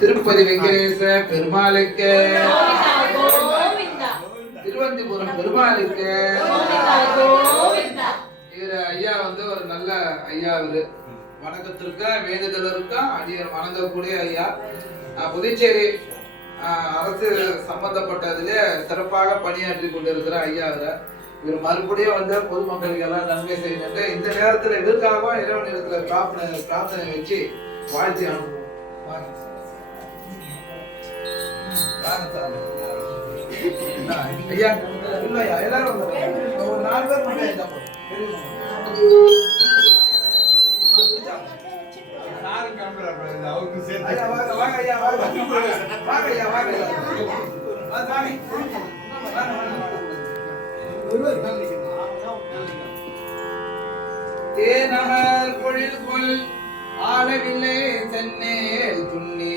திருப்பதி வெங்கடேச பெருமாளுக்கு, திருவந்திபுரம் பெருமாளுக்கு. இவரு ஐயா ஒரு நல்ல ஐயா. இவரு வணக்கத்திற்கா வேண்டுதல் இருக்கா அடியர் வணங்கக்கூடிய ஐயா. புதுச்சேரி அரசு சம்பந்தப்பட்டதிலே சிறப்பாக பணியாற்றி கொண்டிருக்கிற ஐயா. இவர் மறுபடியும் பொதுமக்களுக்கு எல்லாம் நன்மை செய்யணும். இந்த நேரத்தில் இதற்காக இறைவன் இடத்துல பிரார்த்தனை வச்சு வாழ்த்தி அனுப்புவோம். ஐயா இல்லையா எல்லாரும் ஒரு 4 பேர் மட்டும் தேனமர் பொழில் கொள் ஆளவில்லை சென்னேல் துண்ணி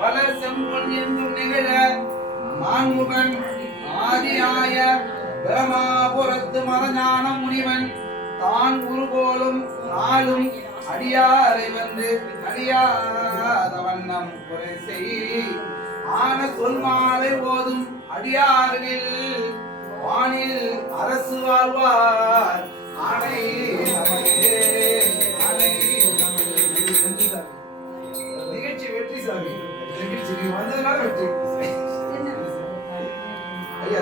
வளர் செம்பொன் என்றும் நிகழ மான்முகன் ஆதியாய பிரமாபுரத்து மரஞான முனிவன் தான் உருகோலும் நாளும் அடியாரை வந்து அடியாத வண்ணம் குறை செய் ஆன சொல் மாலை ஓதும் அடியார்கள் வானில் அரசு வாழ்வார் ஆணை நிகழ்ச்சி வெற்றி சாமி. நிகழ்ச்சி நீ வந்ததுனால வெற்றி. ஐயா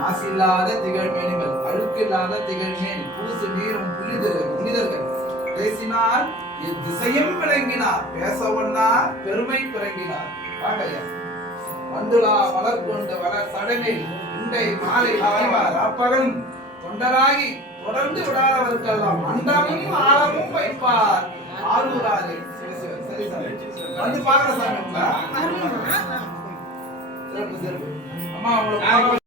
மாசில்லாத திகழ்மேனிகள் அழுக்கில்லாத திகழ்மேனி பூசு நீரும் புனிதர்கள் பேசினார் திசையும் விளங்கினார் பேசவண்ணார் பெருமை பிறங்கினார். மண்டுலா மலர் கொண்டு வளர் சடனில் இண்டை மாலை ஆய்வார் அப்பகலும் தொண்டராகி தொடர்ந்து விடாதவருக்கெல்லாம் அண்டமும் ஆழமும் வைப்பார் ஆரூராரே. வந்து பாக்குற சாமி அம்மா உங்களுக்கு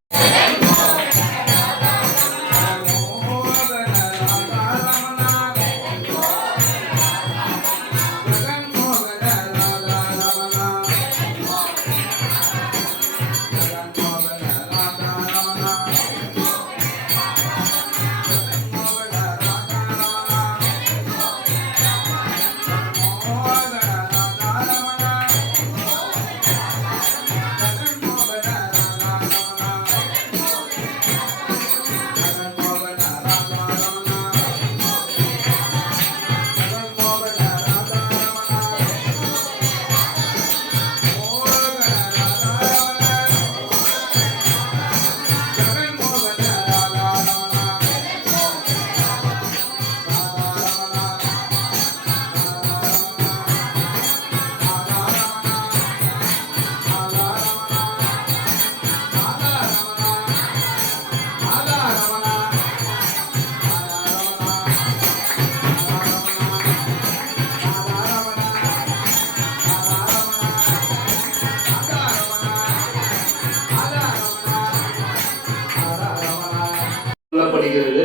சொல்லப்படுகிறது.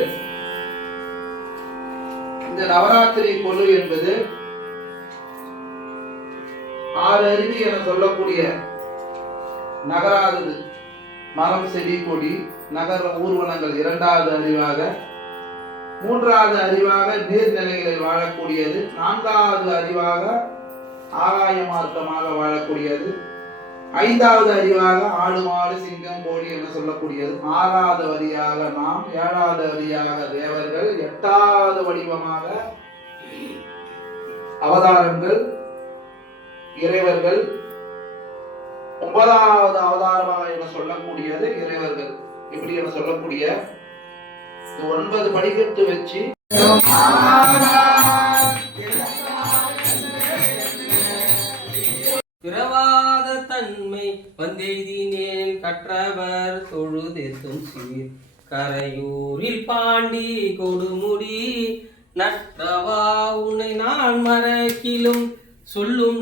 இந்த நவராத்திரி கொலு என்பது 6 அருவி என சொல்லக்கூடிய நகராதது மரம் செடி கொடி நகர ஊர்வலங்கள் 2வது அறிவாக, 3வது அறிவாக நீர்நிலைகளில் வாழக்கூடியது, 4வது அறிவாக ஆகாய மார்க்கமாக வாழக்கூடியது, 5வது அறிவாக ஆடு மாடு சிங்கம் கோழி என சொல்லக்கூடியது, 6வது வரியாக நாம், 7வது வரியாக தேவர்கள், 8வது வடிவமாக அவதாரங்கள் இறைவர்கள், 9வது அவதாரமாக என சொல்லக்கூடியது இறைவர்கள். இப்படி என சொல்லக்கூடிய 9 படிக்கட்டு வச்சு பிறவாத தன்மை வந்தெய்தினேன் கற்றவர் தொழுதெத்தும் சீர் கரையூரில் பாண்டி கொடுமுடி நற்றவா உன்னை நான் மறக்கிலும் சொல்லும்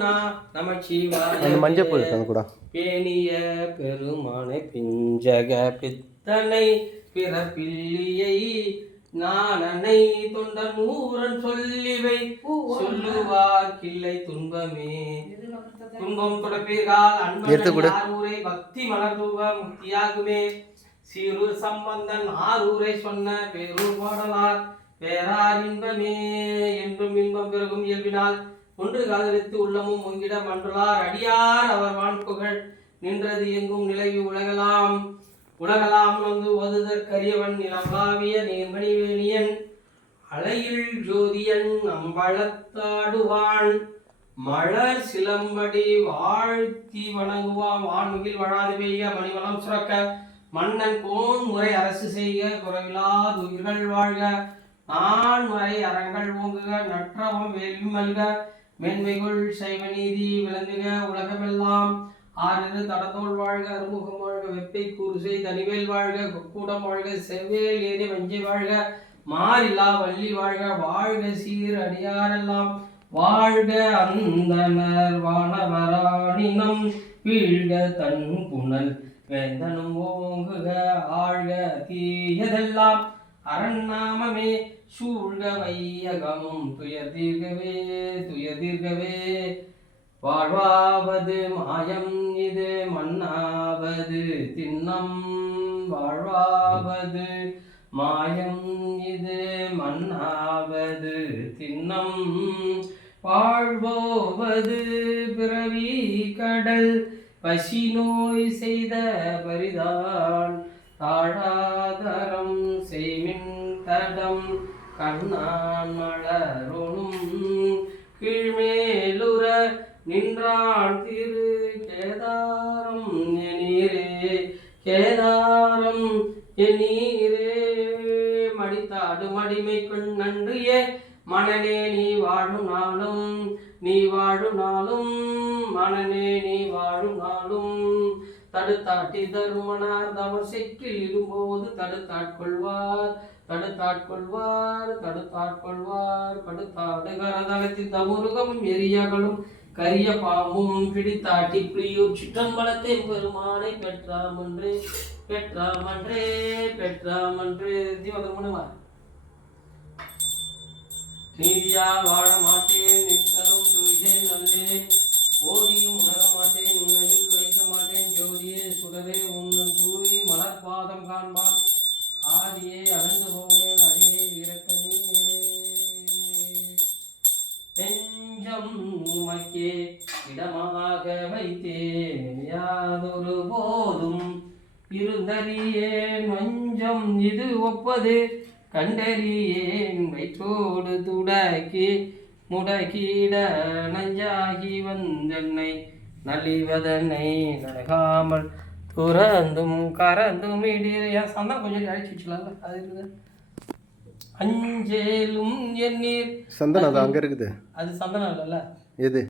நமச்சிவாய பேணிய பெருமானை பிஞ்சக பித்தனை பிறப்பில்லியை நானனை தொண்டன் ஊரன் சொல்லிவை சொல்லுவார் கிள்ளை துன்பமே. துன்பம் தொடப்பீர்கள் அன்பன் ஆரூரை பக்தி மலர்தூவ முக்தியாகுமே. சீரு சம்பந்தன் ஆரூரை சொன்ன பேரூர் பாடலார் பேரார் இன்பமே. என்றும் இன்பம் பிறகும் இயல்பினால் ஒன்று காதலித்து உள்ளமும் ஒங்கிட மன்றுளார் அடியார் அவர் வான்புகழ் நின்றது எங்கும் நிலவி உலகலாம் வந்து ஓதுதற்கரியவன் நிலம்பாவிய நீர்மணிவேணியன் அலையில் ஜோதியன் அம்பலத்தாடுவான் மலர் சிலம்படி வாழ்த்தி வணங்குவான். வான்முகில் வழாது பெய்ய மணிவளம் சுரக்க மன்னன் கோன் முறை அரசு செய்ய குறைவிலாது உயிர்கள் வாழ்க. நான் மறை அறங்கள் ஓங்குக நற்றவம் வேள்வி மல்க மென்மைகுள் சைவ நீதி விளங்குக உலகமெல்லாம். ஆறிரு தடத்தோள் வாழ்க அறுமுகம் வாழ்க வெப்பை கூறுசை தனிவேல் வாழ்க கொக்கூடம் வாழ்க செவ்வேல் ஏறி வஞ்சி வாழ்க மாறிலா வள்ளி வாழ்க. வாழ்க சீர் அடியாரெல்லாம் வாழ்க அந்தனர் வானவராணினம் வீழ்க தன் புனல் வேந்தனும் ஓங்குக ஆழ்க தீயதெல்லாம் அரண்நாமமே சூழ்க வையகமும் துயர் தீர்கவே. வாழ்வாவது மாயம் இது மண்ணாவது திண்ணம். வாழ்வாவது மாயம் இது மண்ணாவது திண்ணம். வாழ்வோவது பிறவி கடல் பசி நோய் செய்த பரிதான் தாழாதரம் செய்மின் தடம் கண்ணான் மலரோனும் கீழ்மேலுற நின்றான் திரு கேதாரம் எண்ணீரே. மடித்தாடு மடிமை கொள் நன்றியே மனநே நீ வாழும் நாளும் மனநே நீ வாழும் நாளும். தடுத்தாட்டி தருமனார் தவர் செற்றில் இரும்போது தடுத்தாட்கொள்வார் படுத்தாடு கரதளத்தில் தமுருகமும் எரியகளும் கரிய பாம்பும் பிடித்தாட்டி புலியூர் சிற்றம்பலத்தை பெருமானை பெற்றாமன்றே தீவதமுனுவார். நீதியால் வாழ மாட்டேன் நிச்சலும் துய்கேன் நல்லேன் போதியும் உணர மாட்டேன் உன்னையில் வைக்க மாட்டேன் ஜோதியே சுடரே உன்னன் தூய் மலர்பாதம் காண்பான் ஆதியே அகழ்ந்து போகிறேன் அடியே விரக்க நீரே. நெஞ்சம் உமக்கே இடமாக வைத்தேன் யாதொரு போதும் இருந்தறியேன் வஞ்சம் இது ஒப்பது கண்டறியேன் வயிற்றோடு முடக்கிட நஞ்சாகி வந்தென்னை நலிவதனை நகாமல் துறந்தும் கறந்தும் இடிய சந்தம் கொஞ்சம் அழைச்சி வச்சுக்கலாம்ல அது இருக்குது. அஞ்சேலும் எண்ணீர் சந்தனம் அது அங்கே இருக்குது. அது சந்தனம் இல்லைல்ல எது